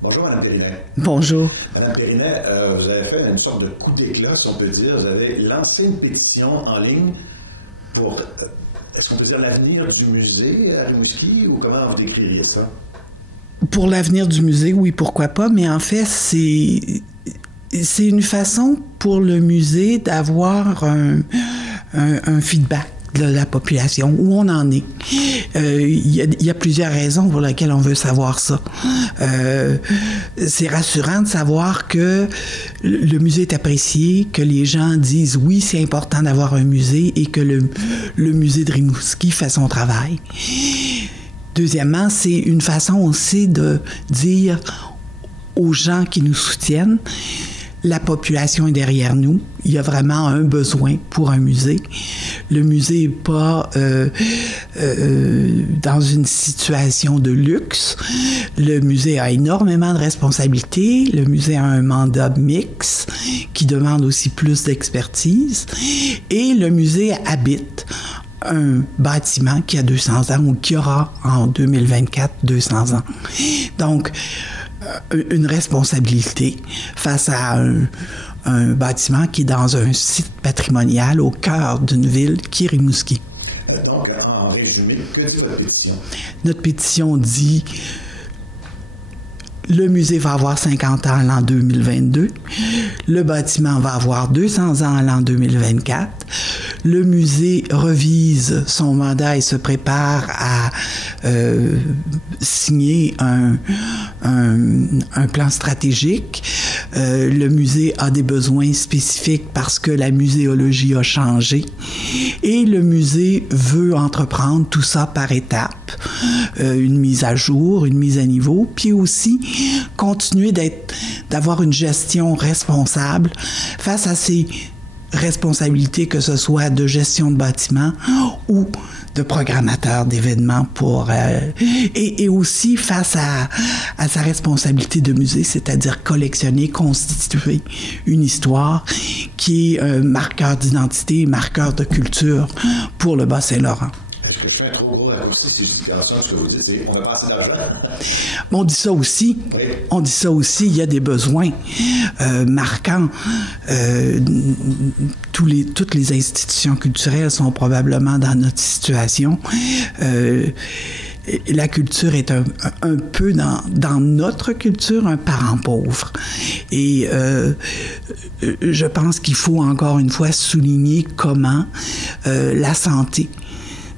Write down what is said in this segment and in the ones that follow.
Bonjour, Mme Périnet. Bonjour. Mme Périnet, vous avez fait une sorte de coup d'éclat, si on peut dire. Vous avez lancé une pétition en ligne pour, est-ce qu'on peut dire l'avenir du musée à Rimouski, ou comment vous décririez ça? Pour l'avenir du musée, oui, pourquoi pas, mais en fait, c'est une façon pour le musée d'avoir un feedback de la population, où on en est. Il y a plusieurs raisons pour lesquelles on veut savoir ça. C'est rassurant de savoir que le musée est apprécié, que les gens disent oui, c'est important d'avoir un musée et que le musée de Rimouski fait son travail. Deuxièmement, c'est une façon aussi de dire aux gens qui nous soutiennent, la population est derrière nous. Il y a vraiment un besoin pour un musée. Le musée n'est pas dans une situation de luxe. Le musée a énormément de responsabilités. Le musée a un mandat mixte qui demande aussi plus d'expertise. Et le musée habite un bâtiment qui a 200 ans ou qui aura en 2024 200 ans. Donc, une responsabilité face à un bâtiment qui est dans un site patrimonial au cœur d'une ville qui est Rimouski. Donc, en résumé, que dit votre pétition? Notre pétition dit le musée va avoir 50 ans l'an 2022. Le bâtiment va avoir 200 ans l'an 2024. Le musée revise son mandat et se prépare à signer un plan stratégique. Le musée a des besoins spécifiques parce que la muséologie a changé. Et le musée veut entreprendre tout ça par étapes. Une mise à jour, une mise à niveau, puis aussi continuer d'avoir une gestion responsable face à ces responsabilités, que ce soit de gestion de bâtiment ou de programmateur d'événements et aussi face à sa responsabilité de musée, c'est-à-dire collectionner, constituer une histoire qui est un marqueur d'identité, marqueur de culture pour le Bas-Saint-Laurent. Est-ce que je fais un trop gros raccourci si je dis dans ce que vous dites, c'est on a pas assez d'argent? On dit ça aussi. Oui. On dit ça aussi. Il y a des besoins marquants. Toutes les institutions culturelles sont probablement dans notre situation. La culture est un peu dans notre culture un parent pauvre. Et je pense qu'il faut encore une fois souligner comment la santé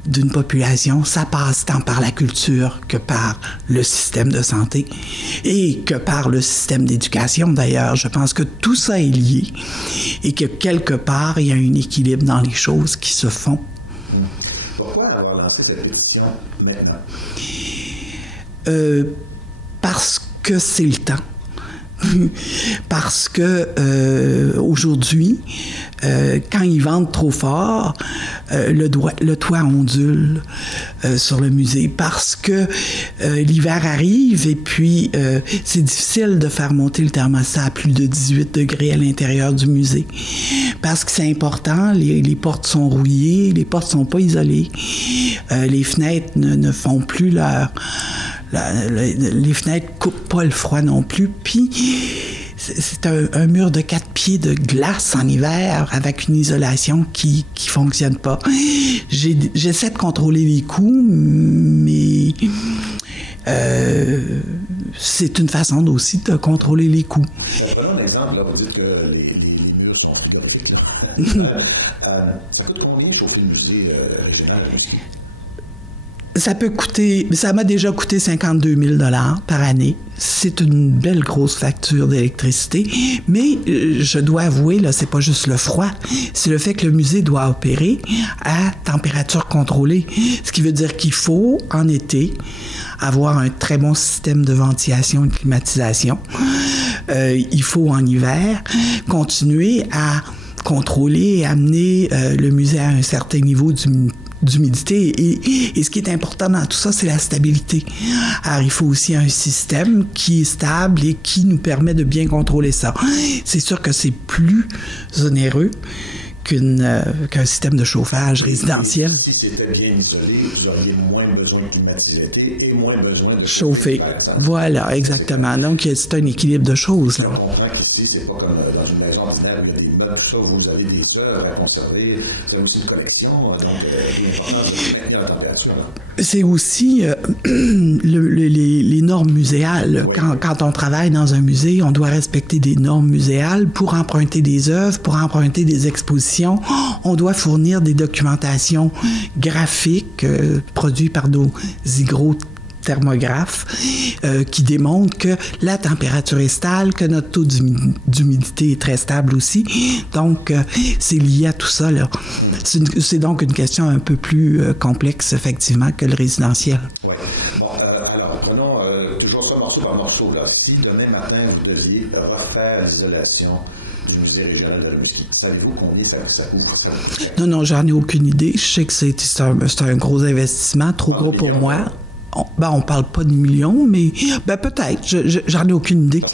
d'une population, ça passe tant par la culture que par le système de santé et que par le système d'éducation d'ailleurs. Je pense que tout ça est lié et que quelque part, il y a un équilibre dans les choses qui se font. Pourquoi avoir lancé cette pétition maintenant? Parce que c'est le temps. Parce que aujourd'hui, quand ils vendent trop fort, le toit ondule sur le musée. Parce que l'hiver arrive et puis c'est difficile de faire monter le thermostat à plus de 18 degrés à l'intérieur du musée. Parce que c'est important, les portes sont rouillées, les portes sont pas isolées, les fenêtres ne font plus les fenêtres coupent pas le froid non plus. Puis, c'est un mur de 4 pieds de glace en hiver avec une isolation qui fonctionne pas. J'essaie de contrôler les coûts, mais c'est une façon aussi de contrôler les coûts. Prenons un exemple, là, vous dites que les murs sont frigorifiques. Ça coûte combien chauffer le musée régional ici? Ça m'a déjà coûté 52 000 $ par année. C'est une belle grosse facture d'électricité, mais je dois avouer, là, c'est pas juste le froid, c'est le fait que le musée doit opérer à température contrôlée, ce qui veut dire qu'il faut, en été, avoir un très bon système de ventilation et de climatisation. Il faut, en hiver, continuer à contrôler et amener le musée à un certain niveau d'humidité. Et ce qui est important dans tout ça, c'est la stabilité. Alors, il faut aussi un système qui est stable et qui nous permet de bien contrôler ça. C'est sûr que c'est plus onéreux qu'un système de chauffage résidentiel. Si c'était bien isolé, vous auriez moins besoin de climatisation et moins besoin de chauffer. Voilà, exactement. Donc, c'est un équilibre de choses, là. On comprend qu'ici, c'est pas comme dans une maison ordinaire où il y a des meubles, tout ça, vous avez des œuvres à conserver, c'est aussi une collection, donc l'important de maintenir la température. C'est aussi les normes muséales. Oui. Quand on travaille dans un musée, on doit respecter des normes muséales pour emprunter des œuvres, pour emprunter des expositions. On doit fournir des documentations graphiques produites par nos hygrothermographes qui démontrent que la température est stable, que notre taux d'humidité est très stable aussi. Donc, c'est lié à tout ça, là. C'est donc une question un peu plus complexe, effectivement, que le résidentiel. Oui. Bon, alors, prenons toujours ça morceau par morceau, là. Si demain matin, vous deviez refaire l'isolation du musée régional de Rimouski, savez-vous combien ça coûte? Non, j'en ai aucune idée. Je sais que c'est un gros investissement, trop gros pour moi. On parle pas de millions, mais peut-être. J'en ai aucune idée.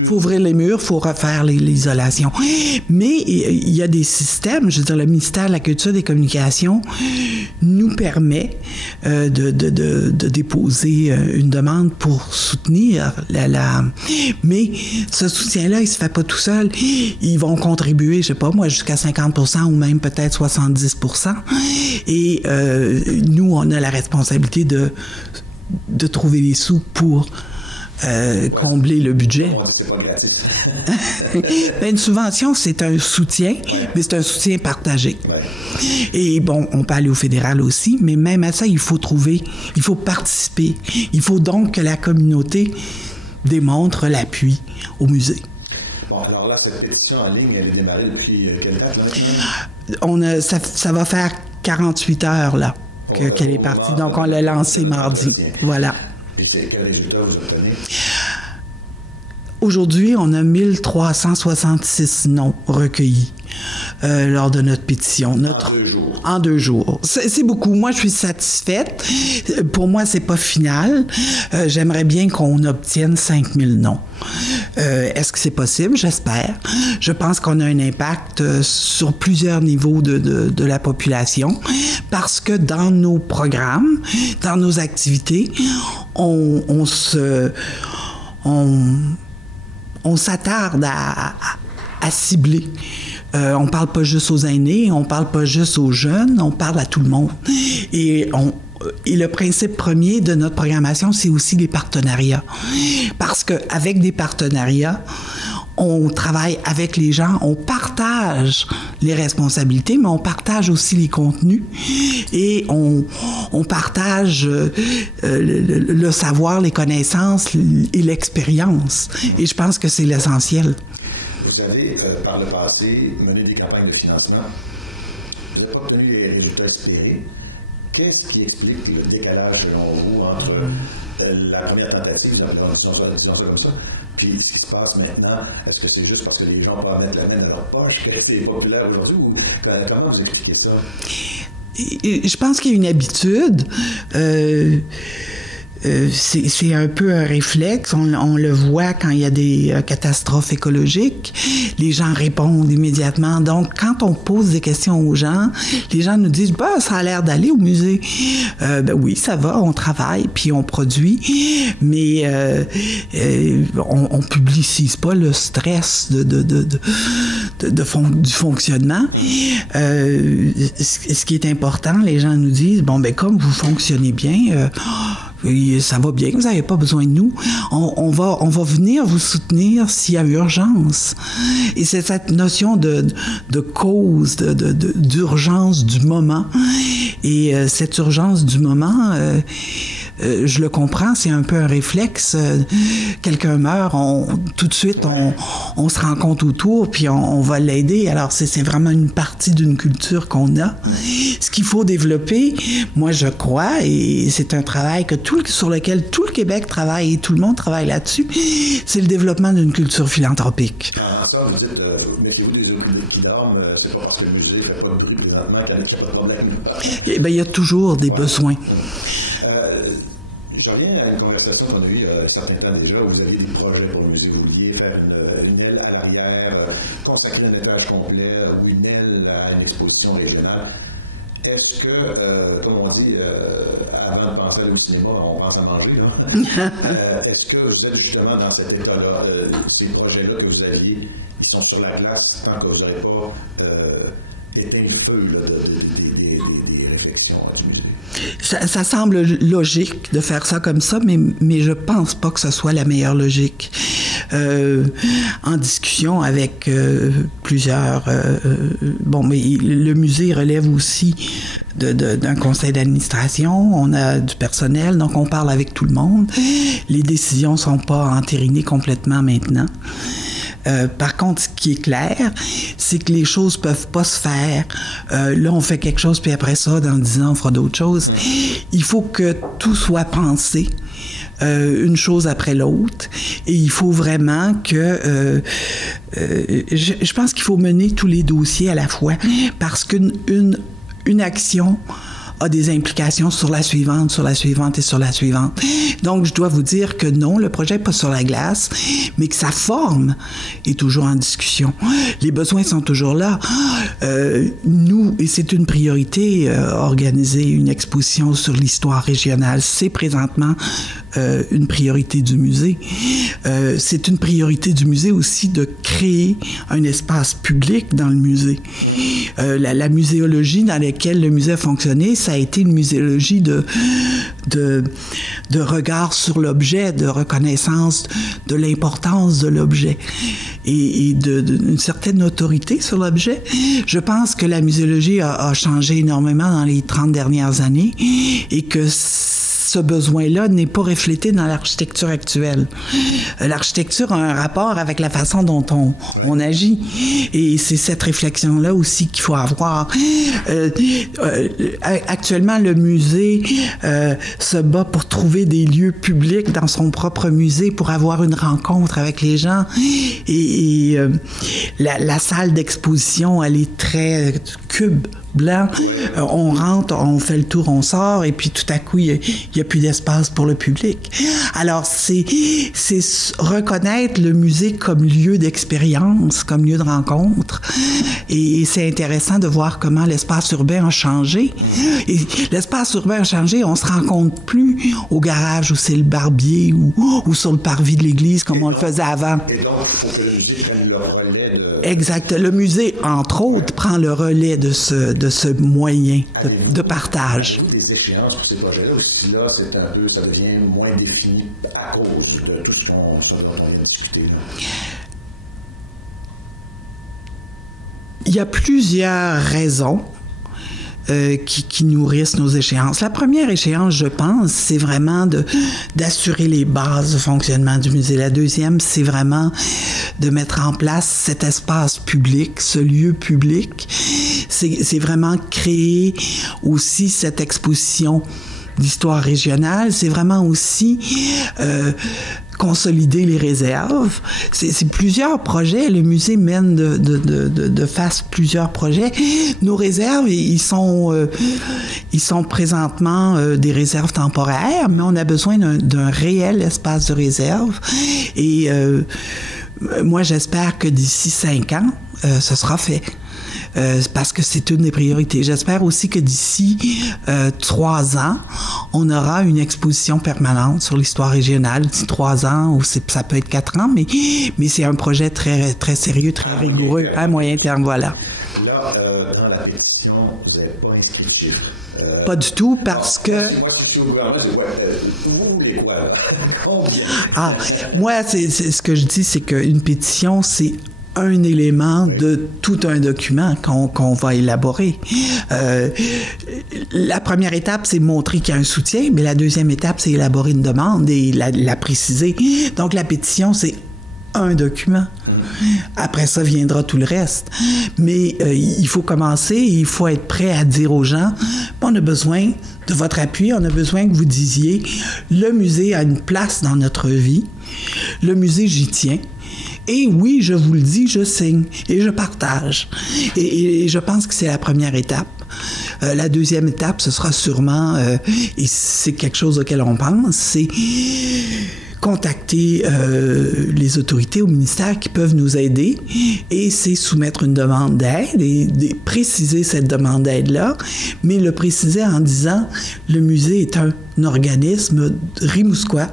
Il faut ouvrir les murs, il faut refaire l'isolation. Mais il y a des systèmes, je veux dire, le ministère de la Culture et des Communications nous permet de déposer une demande pour soutenir Mais ce soutien-là, il se fait pas tout seul. Ils vont contribuer, je sais pas moi, jusqu'à 50% ou même peut-être 70%. Et nous, on a la responsabilité de trouver les sous pour combler le budget. C'est pas gratis. Une subvention, c'est un soutien, mais c'est un soutien partagé. Et bon, on peut aller au fédéral aussi, mais même à ça, il faut participer. Il faut donc que la communauté démontre l'appui au musée. Bon, alors là, cette pétition en ligne, elle est démarrée depuis quelle date, là? Ça va faire 48 heures, là, qu'elle est partie. Donc, on l'a lancée mardi. Voilà. Et quel résultat vous obtenez? Aujourd'hui, on a 1366 noms recueillis lors de notre pétition. En 2 jours. C'est beaucoup. Moi, je suis satisfaite. Pour moi, c'est pas final. J'aimerais bien qu'on obtienne 5000 noms. Est-ce que c'est possible? J'espère. Je pense qu'on a un impact sur plusieurs niveaux de la population parce que dans nos programmes, dans nos activités, on s'attarde à cibler. On parle pas juste aux aînés, on parle pas juste aux jeunes, on parle à tout le monde. Et le principe premier de notre programmation, c'est aussi les partenariats. Parce qu'avec des partenariats, on travaille avec les gens, on partage les responsabilités, mais on partage aussi les contenus et on partage le savoir, les connaissances et l'expérience. Et je pense que c'est l'essentiel. Vous avez, par le passé, mené des campagnes de financement. Vous n'avez pas obtenu les résultats espérés. Qu'est-ce qui explique le décalage, selon vous, entre la première tentative, disons ça comme ça, puis ce qui se passe maintenant? Est-ce que c'est juste parce que les gens peuvent mettre la main dans leur poche que c'est populaire aujourd'hui? Ou comment vous expliquez ça? Je pense qu'il y a une habitude. C'est un peu un réflexe. On le voit quand il y a des catastrophes écologiques. Les gens répondent immédiatement. Donc, quand on pose des questions aux gens, les gens nous disent « ça a l'air d'aller au musée. » Oui, ça va, on travaille, puis on produit, mais on publicise pas le stress du fonctionnement. Ce qui est important, les gens nous disent « comme vous fonctionnez bien, ça va bien, vous n'avez pas besoin de nous. On va venir vous soutenir s'il y a urgence. » Et c'est cette notion de cause, d'urgence du moment. Et cette urgence du moment, je le comprends, c'est un peu un réflexe. Quelqu'un meurt, tout de suite, on se rencontre autour, puis on va l'aider. Alors, c'est vraiment une partie d'une culture qu'on a. Ce qu'il faut développer, moi, je crois, et c'est un travail sur lequel tout le Québec travaille, et tout le monde travaille là-dessus, c'est le développement d'une culture philanthropique. En ça, vous dites, mettez-vous des yeux qui dorment, c'est pas parce que le musée ne fait pas de bruit présentement qu'il n'y a pas de problème. Il y a toujours des besoins. Je reviens à une conversation qu'on a eue il y a un certain temps déjà, où vous aviez des projets pour le musée. Vous vouliez faire une aile à l'arrière, consacrer un étage complet, ou une aile à une exposition régionale. Est-ce que, comme on dit, avant de penser au cinéma, on pense à manger, hein? Est-ce que vous êtes justement dans cet état-là? Ces projets-là que vous aviez, ils sont sur la glace tant que vous n'aurez pas éteint le feu des réflexions du musée? Ça semble logique de faire ça comme ça, mais je pense pas que ce soit la meilleure logique. En discussion avec plusieurs... mais le musée relève aussi d'un conseil d'administration, on a du personnel, donc on parle avec tout le monde. Les décisions sont pas entérinées complètement maintenant. Par contre, ce qui est clair, c'est que les choses peuvent pas se faire. Là, on fait quelque chose, puis après ça, dans 10 ans, on fera d'autres choses. Il faut que tout soit pensé, une chose après l'autre, et il faut vraiment que... je pense qu'il faut mener tous les dossiers à la fois, parce qu'une action a des implications sur la suivante et sur la suivante. Donc, je dois vous dire que non, le projet n'est pas sur la glace, mais que sa forme est toujours en discussion. Les besoins sont toujours là. Nous, et c'est une priorité, organiser une exposition sur l'histoire régionale. C'est présentement une priorité du musée. C'est une priorité du musée aussi de créer un espace public dans le musée. La muséologie dans laquelle le musée a fonctionné, ça a été une muséologie de regard sur l'objet, de reconnaissance de l'importance de l'objet et d'une certaine autorité sur l'objet. Je pense que la muséologie a changé énormément dans les 30 dernières années et que ce besoin-là n'est pas reflété dans l'architecture actuelle. L'architecture a un rapport avec la façon dont on agit. Et c'est cette réflexion-là aussi qu'il faut avoir. Actuellement, le musée se bat pour trouver des lieux publics dans son propre musée pour avoir une rencontre avec les gens. Et la salle d'exposition, elle est très cube. Blanc, on rentre, on fait le tour, on sort, et puis tout à coup, il n'y a plus d'espace pour le public. Alors, c'est reconnaître le musée comme lieu d'expérience, comme lieu de rencontre, et c'est intéressant de voir comment l'espace urbain a changé. Et l'espace urbain a changé, on se rencontre plus au garage où c'est le barbier ou sur le parvis de l'église comme on le faisait avant. Et donc, il faut que le musée prenne le relais de... Exact. Le musée, entre autres, prend le relais de ce moyen de partage. Avez-vous des échéances pour ces projets-là, ou si là, ça devient moins défini à cause de tout ce qu'on vient de discuter là? Il y a plusieurs raisons qui nourrissent nos échéances. La première échéance, je pense, c'est vraiment d'assurer les bases de fonctionnement du musée. La deuxième, c'est vraiment de mettre en place cet espace public, ce lieu public. C'est vraiment créer aussi cette exposition d'histoire régionale. C'est vraiment aussi consolider les réserves. C'est plusieurs projets. Le musée mène de face plusieurs projets. Nos réserves, ils sont présentement des réserves temporaires, mais on a besoin d'un réel espace de réserve. Et moi, j'espère que d'ici 5 ans, ce sera fait. Parce que c'est une des priorités. J'espère aussi que d'ici 3 ans, on aura une exposition permanente sur l'histoire régionale. D'ici 3 ans, ou ça peut être 4 ans, mais c'est un projet très, très sérieux, très rigoureux, à moyen terme, voilà. Là, dans la pétition, vous n'avez pas inscrit de chiffres. Pas du tout, parce que... Moi, si je suis au gouvernement, c'est quoi? Vous voulez quoi? Combien? Ah, moi, c'est ce que je dis, c'est qu'une pétition, c'est un élément de tout un document qu'on va élaborer. La première étape, c'est montrer qu'il y a un soutien, mais la deuxième étape, c'est élaborer une demande et la préciser. Donc, la pétition, c'est un document. Après ça viendra tout le reste. Mais il faut commencer, il faut être prêt à dire aux gens, on a besoin de votre appui, on a besoin que vous disiez, le musée a une place dans notre vie, le musée, j'y tiens. Et oui, je vous le dis, je signe et je partage. Et je pense que c'est la première étape. La deuxième étape, ce sera sûrement, et c'est quelque chose auquel on pense, c'est contacter les autorités au ministère qui peuvent nous aider, et c'est soumettre une demande d'aide et préciser cette demande d'aide-là, mais le préciser en disant le musée est un organisme rimouskois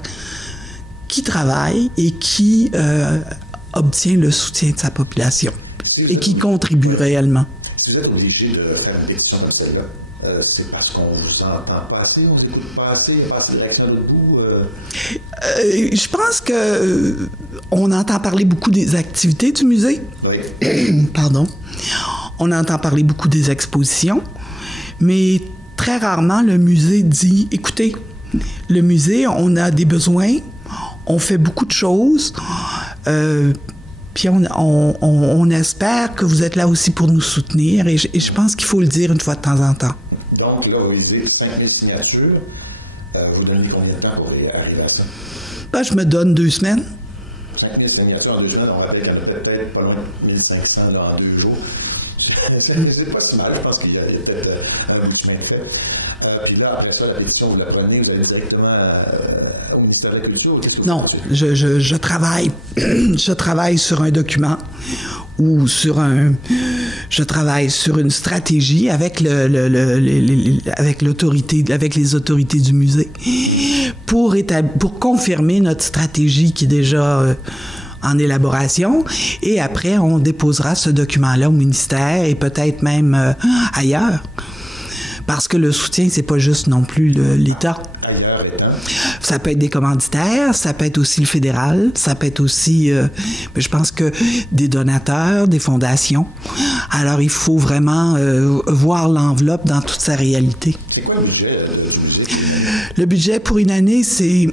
qui travaille et qui obtient le soutien de sa population et qui contribue réellement. Si vous êtes obligé de faire une pétition comme celle-là, c'est parce qu'on ne vous entend pas assez, on ne vous écoute pas assez, passe la direction de bout. Je pense que on entend parler beaucoup des activités du musée. Oui. Pardon. On entend parler beaucoup des expositions, mais très rarement le musée dit, écoutez, le musée, on a des besoins, on fait beaucoup de choses, puis on espère que vous êtes là aussi pour nous soutenir, et je pense qu'il faut le dire une fois de temps en temps. Donc là, vous visez 5000 signatures. Vous donnez combien de temps pour arriver à ça? Ben, je me donne 2 semaines. 5000 signatures en 2 semaines, on rappelle qu'il y en a peut-être pas loin de 1500 dans 2 jours. C'est pas si mal, je pense qu'il y a peut-être un bout de chemin fait. Puis là, après ça, la pétition, vous la prenez, vous allez directement au ministère de la Culture? Non, je travaille sur un document ou je travaille sur une stratégie avec avec les autorités du musée pour confirmer notre stratégie qui est déjà en élaboration, et après on déposera ce document-là au ministère et peut-être même ailleurs, parce que le soutien, c'est pas juste non plus l'État. Ça peut être des commanditaires, ça peut être aussi le fédéral, ça peut être aussi, je pense que des donateurs, des fondations. Alors, il faut vraiment voir l'enveloppe dans toute sa réalité. C'est quoi le budget du musée? Le budget pour une année, c'est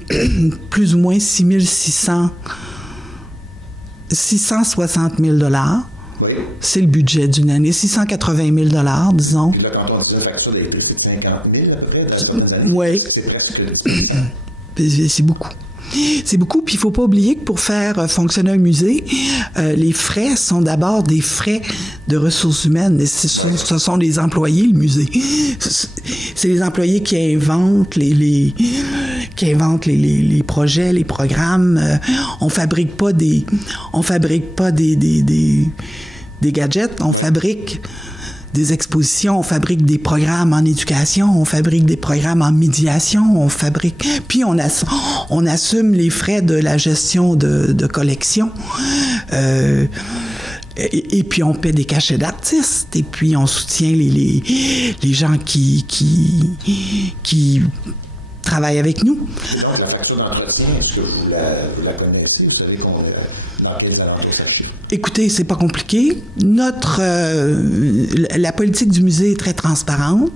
plus ou moins 660 000 $. Oui. C'est le budget d'une année. 680 000 $, disons. Puis là, quand on dit une facture d'électricité de 50 000 à peu près, dans certaines années, oui. C'est presque 10 %. C'est beaucoup. C'est beaucoup, puis il ne faut pas oublier que pour faire fonctionner un musée, les frais sont d'abord des frais de ressources humaines. Et ce sont les employés, le musée. C'est les employés qui inventent les projets, les programmes. On fabrique pas des gadgets, on fabrique des expositions, on fabrique des programmes en éducation, on fabrique des programmes en médiation, puis on assume les frais de la gestion de collection. Et puis on paie des cachets d'artistes, et puis on soutient les gens qui travaillent avec nous. Et donc, la facture d'entretien, est-ce que vous la connaissez? Vous savez dans quelles allons chercher? Écoutez, c'est pas compliqué. La politique du musée est très transparente.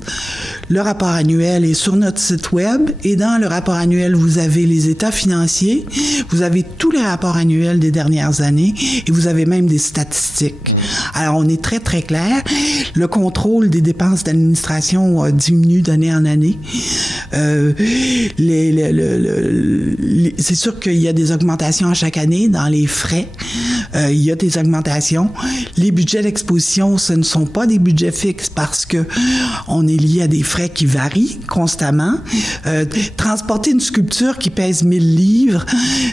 Le rapport annuel est sur notre site web, et dans le rapport annuel, vous avez les états financiers, vous avez tous les rapports annuels des dernières années, et vous avez même des statistiques. Alors, on est très, très clair. Le contrôle des dépenses d'administration diminue d'année en année. C'est sûr qu'il y a des augmentations à chaque année dans les frais. Il y a des augmentations. Les budgets d'exposition, ce ne sont pas des budgets fixes parce que on est lié à des frais qui varient constamment. Transporter une sculpture qui pèse 1000 livres,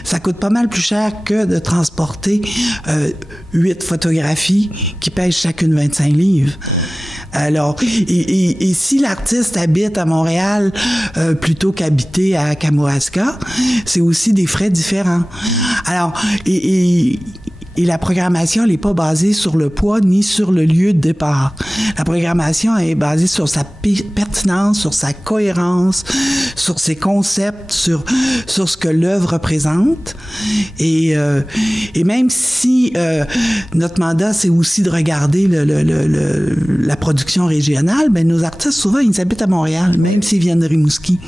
ça coûte pas mal plus cher que de transporter 8 photographies qui pèsent chacune 25 livres. Alors, et si l'artiste habite à Montréal plutôt qu'habiter à Kamouraska, c'est aussi des frais différents. Alors, et la programmation, elle n'est pas basée sur le poids ni sur le lieu de départ. La programmation est basée sur sa pertinence, sur sa cohérence, sur ses concepts, sur ce que l'œuvre représente. Et même si notre mandat, c'est aussi de regarder la production régionale, ben nos artistes, souvent, ils habitent à Montréal, même s'ils viennent de Rimouski.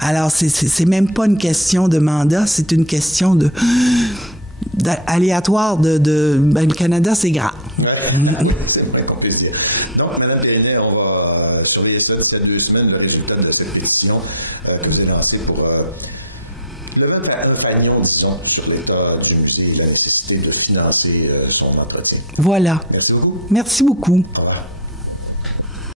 Alors, c'est même pas une question de mandat, c'est une question aléatoire le Canada, c'est grand. Oui, c'est bien qu'on puisse dire. Donc, Mme Périnet, on va surveiller ça d'ici 2 semaines, le résultat de cette pétition que vous avez lancée pour lever un panion, disons, sur l'état du musée et la nécessité de financer son entretien. Voilà. Merci beaucoup. Merci beaucoup. Au revoir.